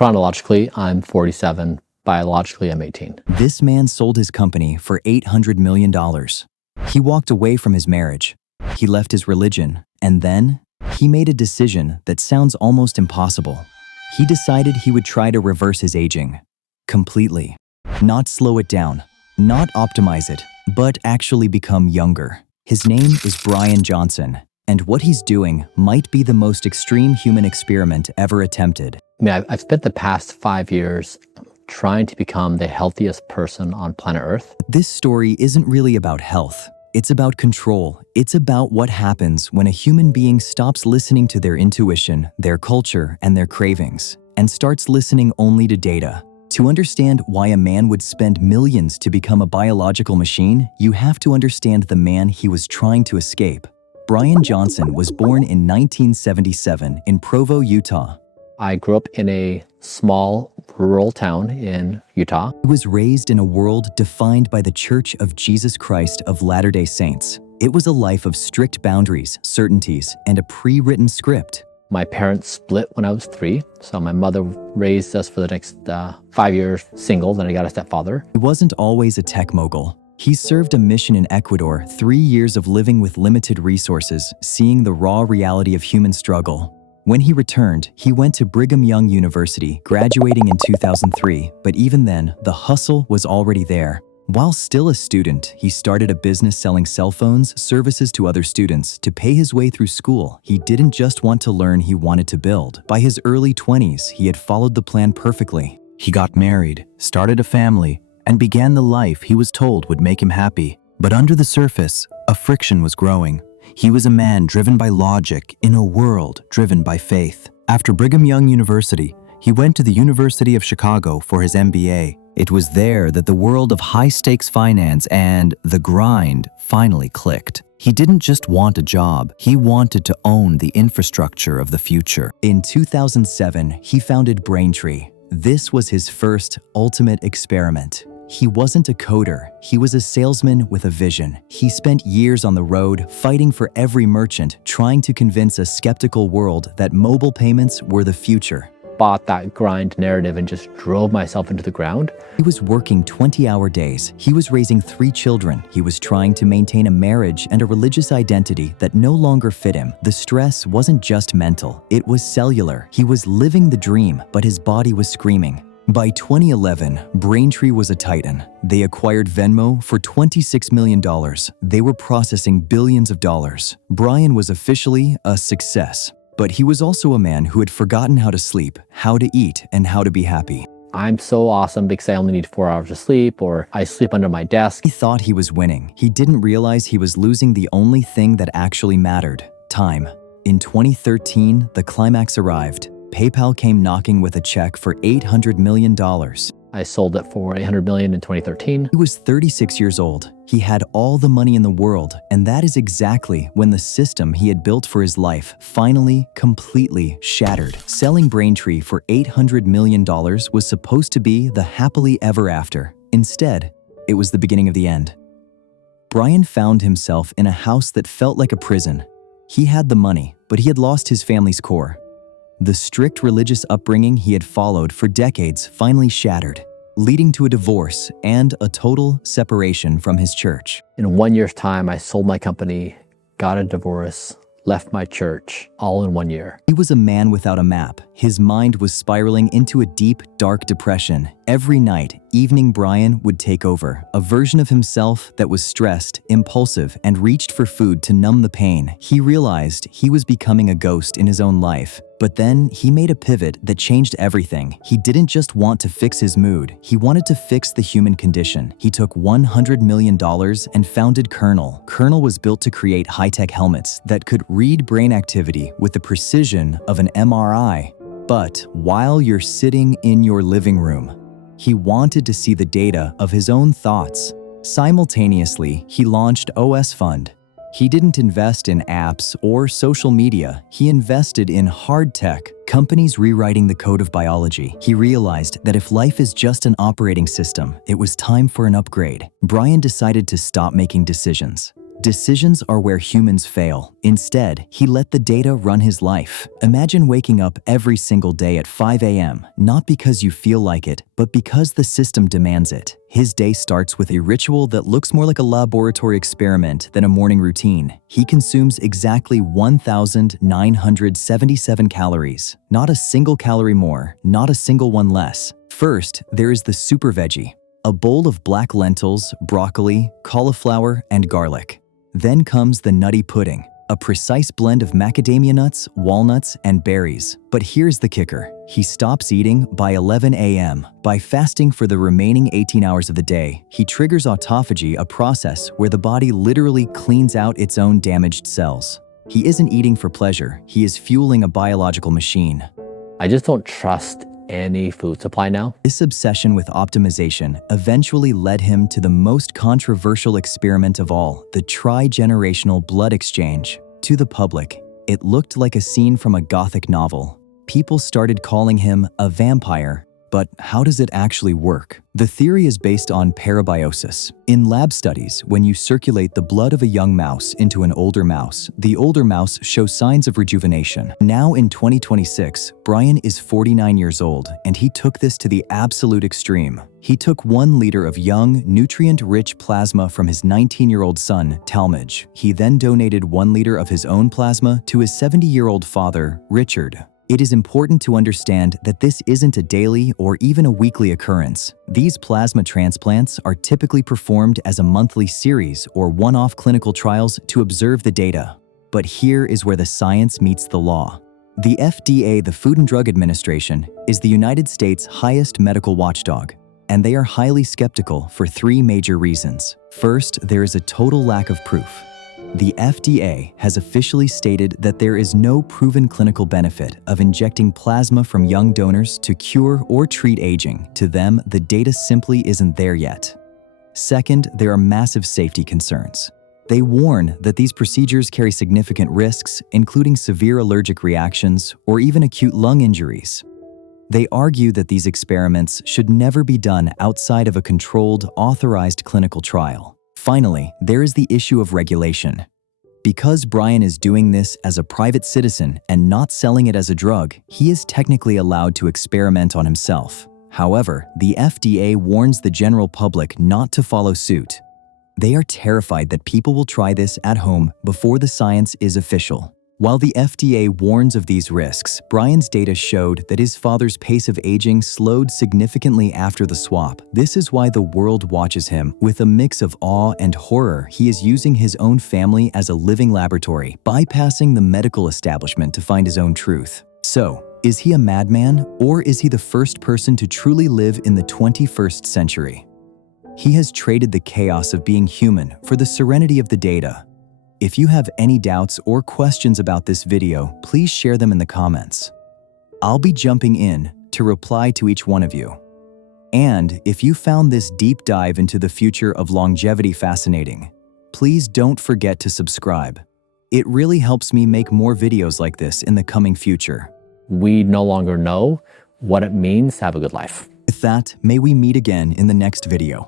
Chronologically, I'm 47. Biologically, I'm 18. This man sold his company for $800 million. He walked away from his marriage. He left his religion. And then he made a decision that sounds almost impossible. He decided he would try to reverse his aging. Completely. Not slow it down. Not optimize it. But actually become younger. His name is Bryan Johnson. And what he's doing might be the most extreme human experiment ever attempted. I've spent the past 5 years trying to become the healthiest person on planet Earth. This story isn't really about health. It's about control. It's about what happens when a human being stops listening to their intuition, their culture, and their cravings, and starts listening only to data. To understand why a man would spend millions to become a biological machine, you have to understand the man he was trying to escape. Bryan Johnson was born in 1977 in Provo, Utah. I grew up in a small rural town in Utah. He was raised in a world defined by the Church of Jesus Christ of Latter-day Saints. It was a life of strict boundaries, certainties, and a pre-written script. My parents split when I was 3, so my mother raised us for the next 5 years single, then I got a stepfather. He wasn't always a tech mogul. He served a mission in Ecuador, 3 years of living with limited resources, seeing the raw reality of human struggle. When he returned, he went to Brigham Young University, graduating in 2003, but even then, the hustle was already there. While still a student, he started a business selling cell phones, services to other students. To pay his way through school, he didn't just want to learn, he wanted to build. By his early 20s, he had followed the plan perfectly. He got married, started a family, and began the life he was told would make him happy. But under the surface, a friction was growing. He was a man driven by logic in a world driven by faith. After Brigham Young University, he went to the University of Chicago for his MBA. It was there that the world of high-stakes finance and the grind finally clicked. He didn't just want a job, he wanted to own the infrastructure of the future. In 2007, he founded Braintree. This was his first ultimate experiment. He wasn't a coder, he was a salesman with a vision. He spent years on the road, fighting for every merchant, trying to convince a skeptical world that mobile payments were the future. Bought that grind narrative and just drove myself into the ground. He was working 20-hour days. He was raising 3 children. He was trying to maintain a marriage and a religious identity that no longer fit him. The stress wasn't just mental, it was cellular. He was living the dream, but his body was screaming. By 2011, Braintree was a titan. They acquired Venmo for $26 million. They were processing billions of dollars. Bryan was officially a success. But he was also a man who had forgotten how to sleep, how to eat, and how to be happy. I'm so awesome because I only need 4 hours of sleep, or I sleep under my desk. He thought he was winning. He didn't realize he was losing the only thing that actually mattered: time. In 2013, the climax arrived. PayPal came knocking with a check for $800 million. I sold it for $800 million in 2013. He was 36 years old. He had all the money in the world, and that is exactly when the system he had built for his life finally, completely shattered. Selling Braintree for $800 million was supposed to be the happily ever after. Instead, it was the beginning of the end. Bryan found himself in a house that felt like a prison. He had the money, but he had lost his family's core. The strict religious upbringing he had followed for decades finally shattered, leading to a divorce and a total separation from his church. In 1 year's time, I sold my company, got a divorce, left my church, all in 1 year. He was a man without a map. His mind was spiraling into a deep, dark depression. Every night, evening Bryan would take over, a version of himself that was stressed, impulsive, and reached for food to numb the pain. He realized he was becoming a ghost in his own life. But then he made a pivot that changed everything. He didn't just want to fix his mood, he wanted to fix the human condition. He took $100 million and founded Kernel. Kernel was built to create high-tech helmets that could read brain activity with the precision of an MRI. But while you're sitting in your living room, he wanted to see the data of his own thoughts. Simultaneously, he launched OS Fund. He didn't invest in apps or social media. He invested in hard tech, companies rewriting the code of biology. He realized that if life is just an operating system, it was time for an upgrade. Bryan decided to stop making decisions. Decisions are where humans fail. Instead, he let the data run his life. Imagine waking up every single day at 5 a.m., not because you feel like it, but because the system demands it. His day starts with a ritual that looks more like a laboratory experiment than a morning routine. He consumes exactly 1,977 calories. Not a single calorie more, not a single one less. First, there is the super veggie, a bowl of black lentils, broccoli, cauliflower, and garlic. Then comes the nutty pudding, a precise blend of macadamia nuts, walnuts, and berries. But here's the kicker. He stops eating by 11 a.m. By fasting for the remaining 18 hours of the day, he triggers autophagy, a process where the body literally cleans out its own damaged cells. He isn't eating for pleasure, he is fueling a biological machine. I just don't trust any food supply now. This obsession with optimization eventually led him to the most controversial experiment of all, the tri-generational blood exchange. To the public, it looked like a scene from a Gothic novel. People started calling him a vampire. But how does it actually work? The theory is based on parabiosis. In lab studies, when you circulate the blood of a young mouse into an older mouse, the older mouse shows signs of rejuvenation. Now in 2026, Bryan is 49 years old, and he took this to the absolute extreme. He took 1 liter of young, nutrient-rich plasma from his 19-year-old son, Talmadge. He then donated 1 liter of his own plasma to his 70-year-old father, Richard. It is important to understand that this isn't a daily or even a weekly occurrence. These plasma transplants are typically performed as a monthly series or one-off clinical trials to observe the data. But here is where the science meets the law. The FDA, the Food and Drug Administration, is the United States' highest medical watchdog, and they are highly skeptical for 3 major reasons. First, there is a total lack of proof. The FDA has officially stated that there is no proven clinical benefit of injecting plasma from young donors to cure or treat aging. To them, the data simply isn't there yet. Second, there are massive safety concerns. They warn that these procedures carry significant risks, including severe allergic reactions or even acute lung injuries. They argue that these experiments should never be done outside of a controlled, authorized clinical trial. Finally, there is the issue of regulation. Because Bryan is doing this as a private citizen and not selling it as a drug, he is technically allowed to experiment on himself. However, the FDA warns the general public not to follow suit. They are terrified that people will try this at home before the science is official. While the FDA warns of these risks, Bryan's data showed that his father's pace of aging slowed significantly after the swap. This is why the world watches him. With a mix of awe and horror, he is using his own family as a living laboratory, bypassing the medical establishment to find his own truth. So, is he a madman, or is he the first person to truly live in the 21st century? He has traded the chaos of being human for the serenity of the data. If you have any doubts or questions about this video, please share them in the comments. I'll be jumping in to reply to each one of you. And if you found this deep dive into the future of longevity fascinating, please don't forget to subscribe. It really helps me make more videos like this in the coming future. We no longer know what it means to have a good life. With that, may we meet again in the next video.